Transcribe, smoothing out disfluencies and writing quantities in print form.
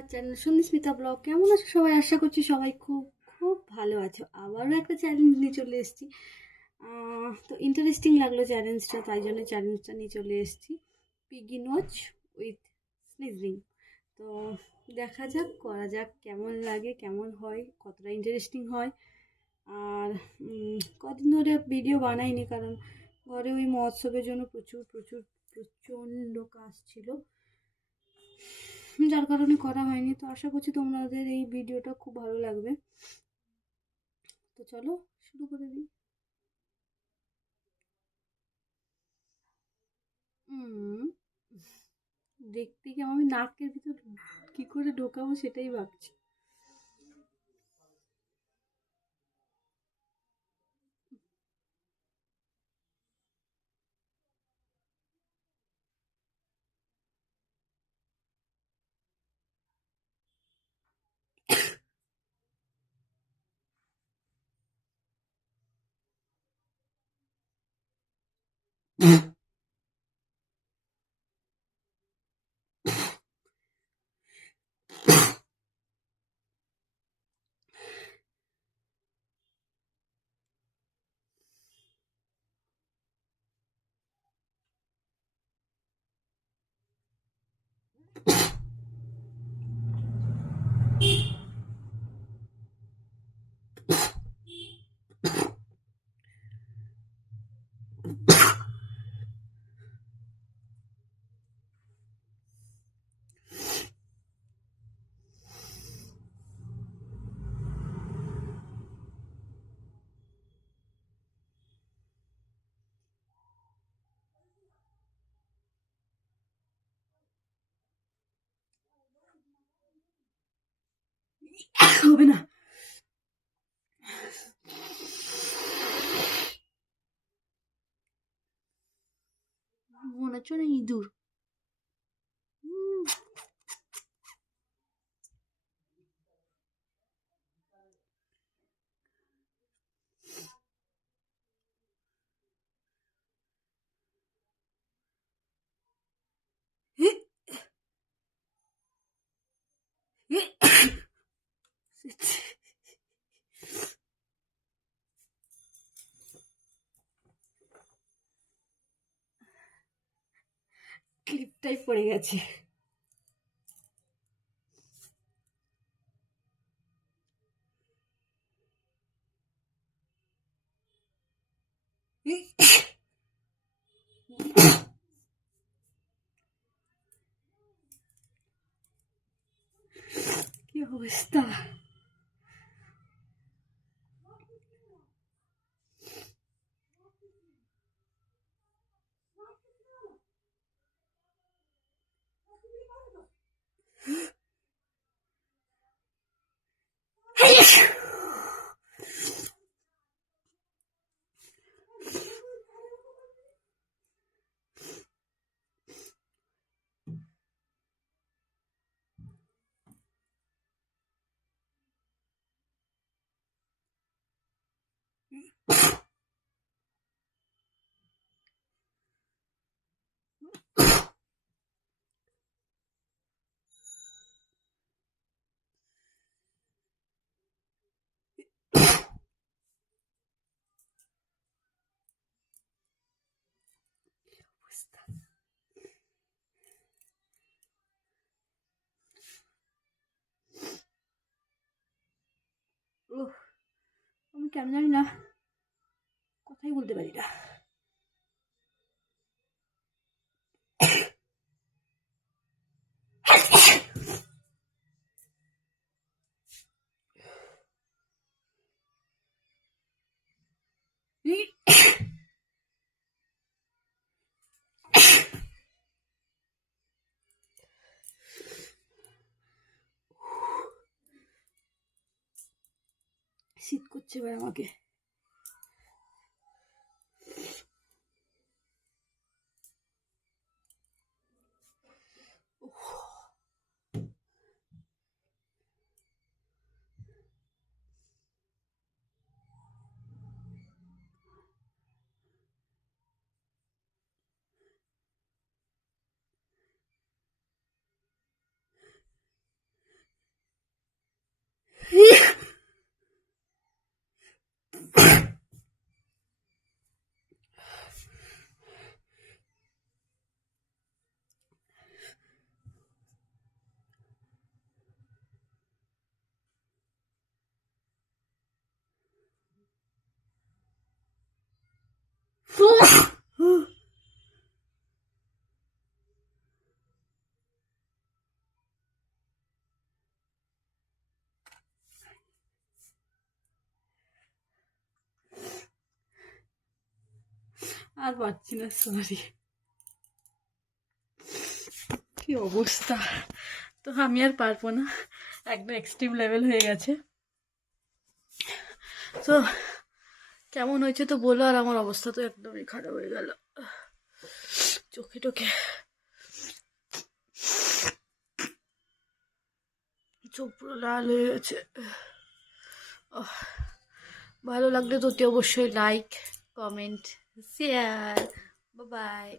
আমার channel সন্ধিস্মিতা blog. কেমন আছো সবাই? আশা করছি সবাই খুব খুব ভালো আছো। আবারও একটা চ্যালেঞ্জ নিয়ে চলে এসেছি। তো ইন্টারেস্টিং লাগলো চ্যালেঞ্জটা, তাই জন্য চ্যালেঞ্জটা নিয়ে চলে এসেছি। পিগি নোচ উইথ স্নিজলিং। তো দেখা যাক, করা যাক, কেমন লাগে, কেমন হয়, কতটা ইন্টারেস্টিং হয়। আর কদিন ধরে ভিডিও বানাইনি, কারণ ঘরে ওই মহোৎসবের জন্য প্রচুর প্রচুর প্রচণ্ড কাজ ছিল, যার কারণে করা হয়নি। তো আশা করছি তোমাদের এই ভিডিওটা খুব ভালো লাগবে। তো চলো শুরু করে দিই। হুম, দেখতে কি আমি নাকের ভিতর কি করে ঢোকাবো সেটাই ভাবছি। হবে না, মনে হচ্ছে না ইঁদুর। উম, ক্লিপটাই পড়ে গেছে। কি অবস্থা! অবস্থা! ওহ, আমি কেন জানি না, কথাই বলতে পারি না। শীত করছে এবার আমাকে। আর পারছি না, সরি। কি অবস্থা, তো আমি আর পারবো না, একদম এক্সট্রিম লেভেল হয়ে গেছে। তো কেমন হয়েছে তো বলো, আর আমার অবস্থা তো একদমই খারাপ হয়ে গেল, চোখে টোখে চোখ পুরো লাল হয়ে গেছে। ভালো লাগলে তো অবশ্যই like, comment, share. Bye bye.